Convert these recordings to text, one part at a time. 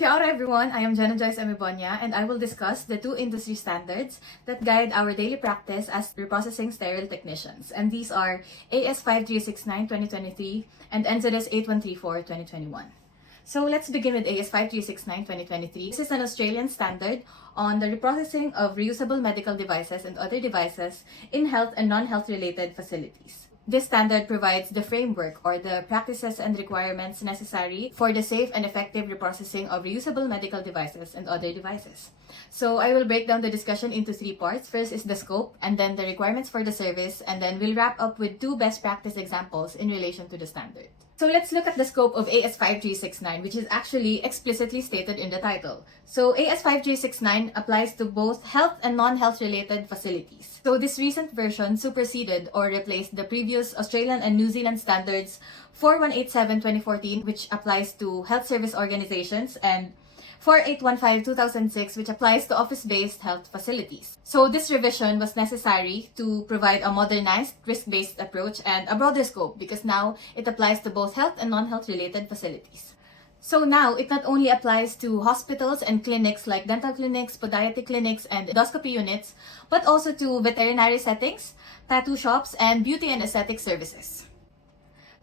Kia ora everyone, I am Jenna Joyce Amibonia and I will discuss the two industry standards that guide our daily practice as reprocessing sterile technicians. And these are AS5369-2023 and NZS 8134-2021. So let's begin with AS5369-2023. This is an Australian standard on the reprocessing of reusable medical devices and other devices in health and non-health related facilities. This standard provides the framework or the practices and requirements necessary for the safe and effective reprocessing of reusable medical devices and other devices. So I will break down the discussion into three parts. First is the scope, and then the requirements for the service, and then we'll wrap up with two best practice examples in relation to the standard. So let's look at the scope of AS5369, which is actually explicitly stated in the title. So AS5369 applies to both health and non-health related facilities. So this recent version superseded or replaced the previous Australian and New Zealand standards 4187-2014, which applies to health service organizations, and 4815-2006, which applies to office-based health facilities. So this revision was necessary to provide a modernized, risk-based approach and a broader scope because now it applies to both health and non-health related facilities. So now it not only applies to hospitals and clinics like dental clinics, podiatry clinics, and endoscopy units, but also to veterinary settings, tattoo shops, and beauty and aesthetic services.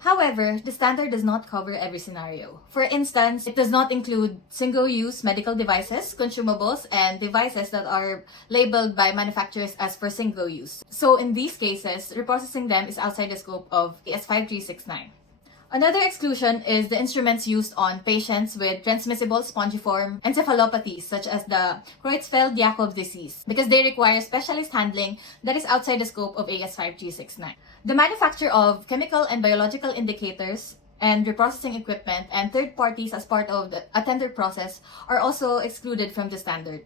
However, the standard does not cover every scenario. For instance, it does not include single-use medical devices, consumables, and devices that are labeled by manufacturers as for single-use. So in these cases, reprocessing them is outside the scope of AS5369. Another exclusion is the instruments used on patients with transmissible spongiform encephalopathies such as the Creutzfeldt-Jakob disease because they require specialist handling that is outside the scope of AS5369. The manufacture of chemical and biological indicators and reprocessing equipment and third parties as part of a tender process are also excluded from the standard.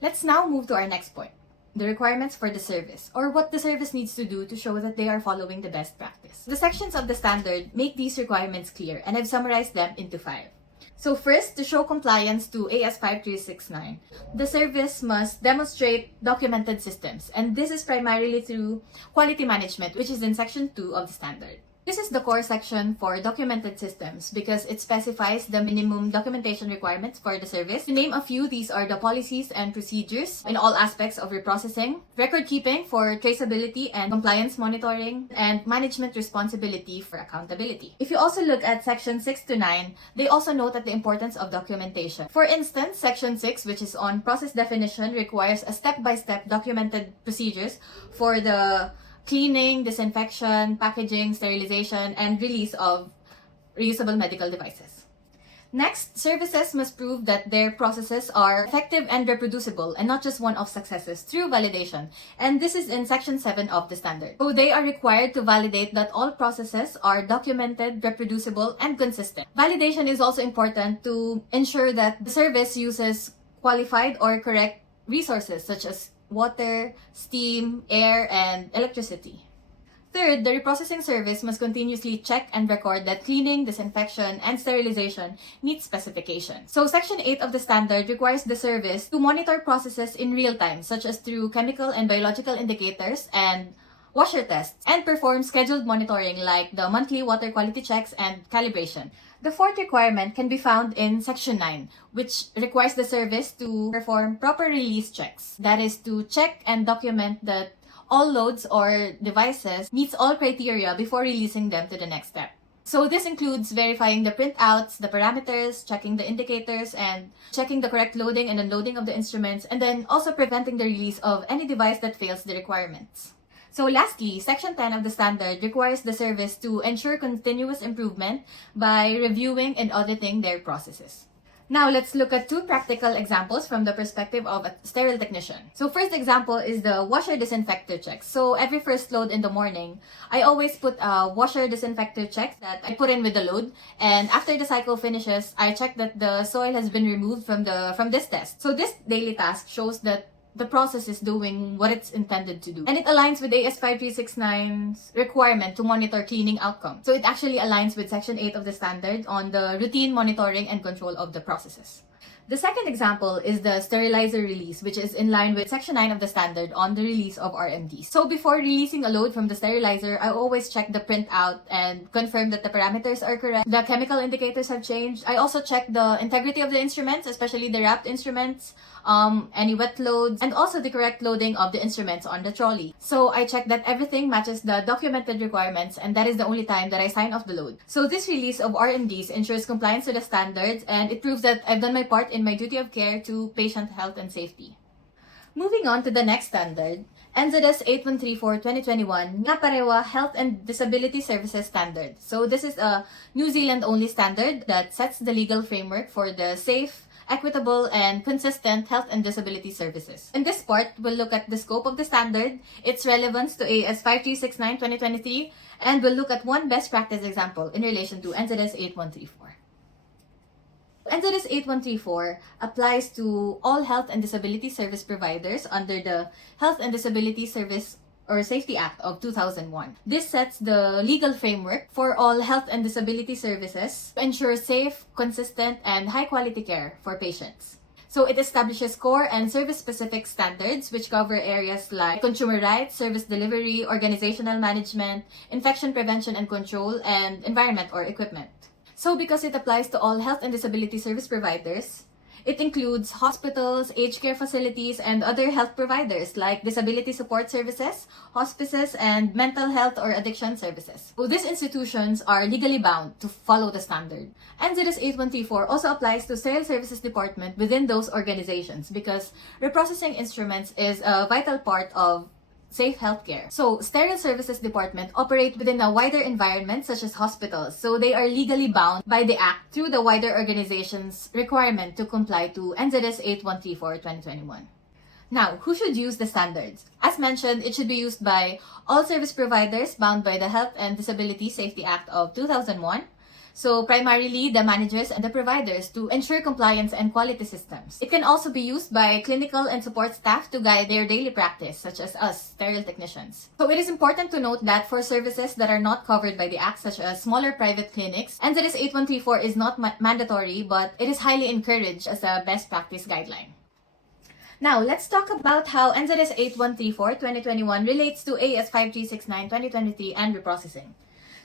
Let's now move to our next point. The requirements for the service, or what the service needs to do to show that they are following the best practice. The sections of the standard make these requirements clear, and I've summarized them into 5. So first, to show compliance to AS5369, the service must demonstrate documented systems, and this is primarily through quality management, which is in section 2 of the standard. This is the core section for documented systems because it specifies the minimum documentation requirements for the service. To name a few, these are the policies and procedures in all aspects of reprocessing, record keeping for traceability and compliance monitoring, and management responsibility for accountability. If you also look at section 6 to 9, they also noted the importance of documentation. For instance, section 6, which is on process definition, requires a step-by-step documented procedures for the cleaning, disinfection, packaging, sterilization, and release of reusable medical devices. Next, services must prove that their processes are effective and reproducible and not just one-off successes through validation. And this is in section 7 of the standard. So they are required to validate that all processes are documented, reproducible, and consistent. Validation is also important to ensure that the service uses qualified or correct resources such as water, steam, air, and electricity. Third, the reprocessing service must continuously check and record that cleaning, disinfection, and sterilization meet specifications. So Section 8 of the standard requires the service to monitor processes in real time, such as through chemical and biological indicators and washer tests, and perform scheduled monitoring like the monthly water quality checks and calibration. The fourth requirement can be found in Section 9, which requires the service to perform proper release checks. That is, to check and document that all loads or devices meets all criteria before releasing them to the next step. So this includes verifying the printouts, the parameters, checking the indicators, and checking the correct loading and unloading of the instruments, and then also preventing the release of any device that fails the requirements. So lastly, Section 10 of the standard requires the service to ensure continuous improvement by reviewing and auditing their processes. Now let's look at two practical examples from the perspective of a sterile technician. So first example is the washer disinfector check. So every first load in the morning, I always put a washer disinfector check that I put in with the load, and after the cycle finishes, I check that the soil has been removed from this test. So this daily task shows that the process is doing what it's intended to do. And it aligns with AS5369's requirement to monitor cleaning outcome. So it actually aligns with Section 8 of the standard on the routine monitoring and control of the processes. The second example is the sterilizer release, which is in line with Section 9 of the standard on the release of RMDs. So before releasing a load from the sterilizer, I always check the printout and confirm that the parameters are correct. The chemical indicators have changed. I also check the integrity of the instruments, especially the wrapped instruments, any wet loads, and also the correct loading of the instruments on the trolley. So I check that everything matches the documented requirements, and that is the only time that I sign off the load. So this release of RMDs ensures compliance to the standards, and it proves that I've done my part in my duty of care to patient health and safety. Moving on to the next standard, NZS 8134-2021, Nga Parewa Health and Disability Services Standard. So this is a New Zealand-only standard that sets the legal framework for the safe, equitable, and consistent health and disability services. In this part, we'll look at the scope of the standard, its relevance to AS 5369-2023, and we'll look at one best practice example in relation to NZS 8134. NZS 8134 applies to all health and disability service providers under the Health and Disability Service or Safety Act of 2001. This sets the legal framework for all health and disability services to ensure safe, consistent, and high-quality care for patients. So it establishes core and service-specific standards which cover areas like consumer rights, service delivery, organizational management, infection prevention and control, and environment or equipment. So because it applies to all health and disability service providers, it includes hospitals, aged care facilities, and other health providers like disability support services, hospices, and mental health or addiction services. So these institutions are legally bound to follow the standard. NZS 8134 also applies to Sterile Services Department within those organizations because reprocessing instruments is a vital part of safe healthcare. So, Sterile Services Department operate within a wider environment such as hospitals. So, they are legally bound by the Act through the wider organization's requirement to comply to NZS 8134-2021. Now, who should use the standards? As mentioned, it should be used by all service providers bound by the Health and Disability Safety Act of 2001. So primarily the managers and the providers to ensure compliance and quality systems. It can also be used by clinical and support staff to guide their daily practice, such as us, sterile technicians. So it is important to note that for services that are not covered by the Act, such as smaller private clinics, NZS 8134 is not mandatory, but it is highly encouraged as a best practice guideline. Now, let's talk about how NZS 8134-2021 relates to AS 5369-2023 and reprocessing.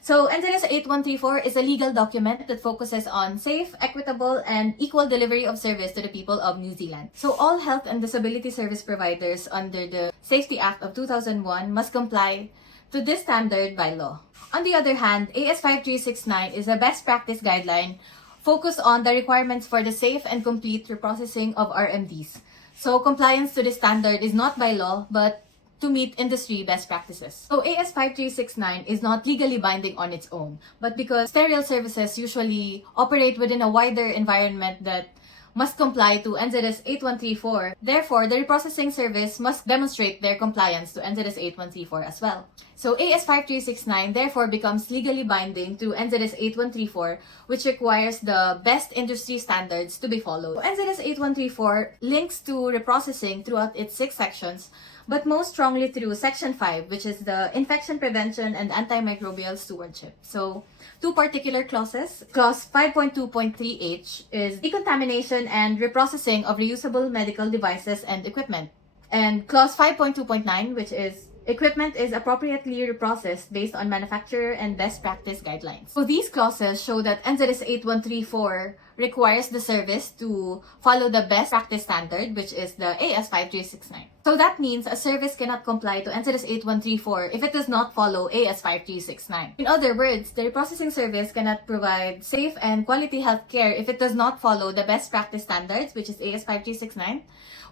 So, NZS 8134 is a legal document that focuses on safe, equitable, and equal delivery of service to the people of New Zealand. So, all health and disability service providers under the Safety Act of 2001 must comply to this standard by law. On the other hand, AS 5369 is a best practice guideline focused on the requirements for the safe and complete reprocessing of RMDs. So, compliance to this standard is not by law, but to meet industry best practices. So AS 5369 is not legally binding on its own, but because sterile services usually operate within a wider environment that must comply to NZS 8134, therefore the reprocessing service must demonstrate their compliance to NZS 8134 as well. So AS 5369 therefore becomes legally binding to NZS 8134, which requires the best industry standards to be followed. NZS 8134 links to reprocessing throughout its 6 sections, but most strongly through Section 5, which is the Infection Prevention and Antimicrobial Stewardship. So, 2 particular clauses. Clause 5.2.3h is decontamination and reprocessing of reusable medical devices and equipment. And Clause 5.2.9, which is equipment is appropriately reprocessed based on manufacturer and best practice guidelines. So these clauses show that NZS 8134 requires the service to follow the best practice standard, which is the AS 5369. So that means a service cannot comply to NZS 8134 if it does not follow AS 5369. In other words, the reprocessing service cannot provide safe and quality health care if it does not follow the best practice standards, which is AS 5369,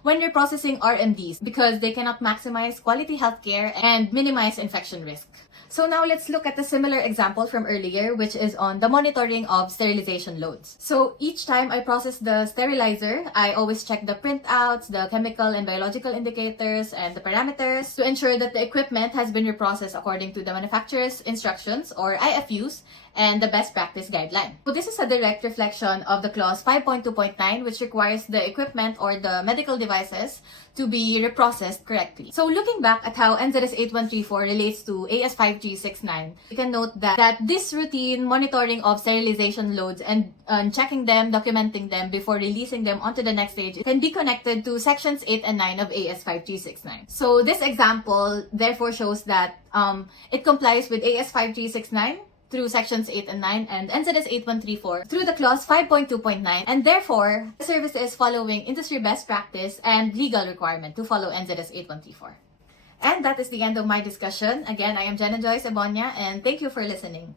when reprocessing RMDs because they cannot maximize quality health care and minimize infection risk. So now let's look at a similar example from earlier, which is on the monitoring of sterilization loads. So each time I process the sterilizer, I always check the printouts, the chemical and biological indicators, and the parameters to ensure that the equipment has been reprocessed according to the manufacturer's instructions or IFUs and the best practice guideline. So this is a direct reflection of the clause 5.2.9, which requires the equipment or the medical devices to be reprocessed correctly. So looking back at how NZS 8134 relates to AS5369, you can note that this routine monitoring of sterilization loads and checking them, documenting them before releasing them onto the next stage can be connected to sections 8 and 9 of AS5369. So this example therefore shows that it complies with AS5369 through sections 8 and 9 and NZS 8134 through the clause 5.2.9, and therefore the service is following industry best practice and legal requirement to follow NZS 8134. And that is the end of my discussion. Again, I am Jenna Joyce Ebonia, and thank you for listening.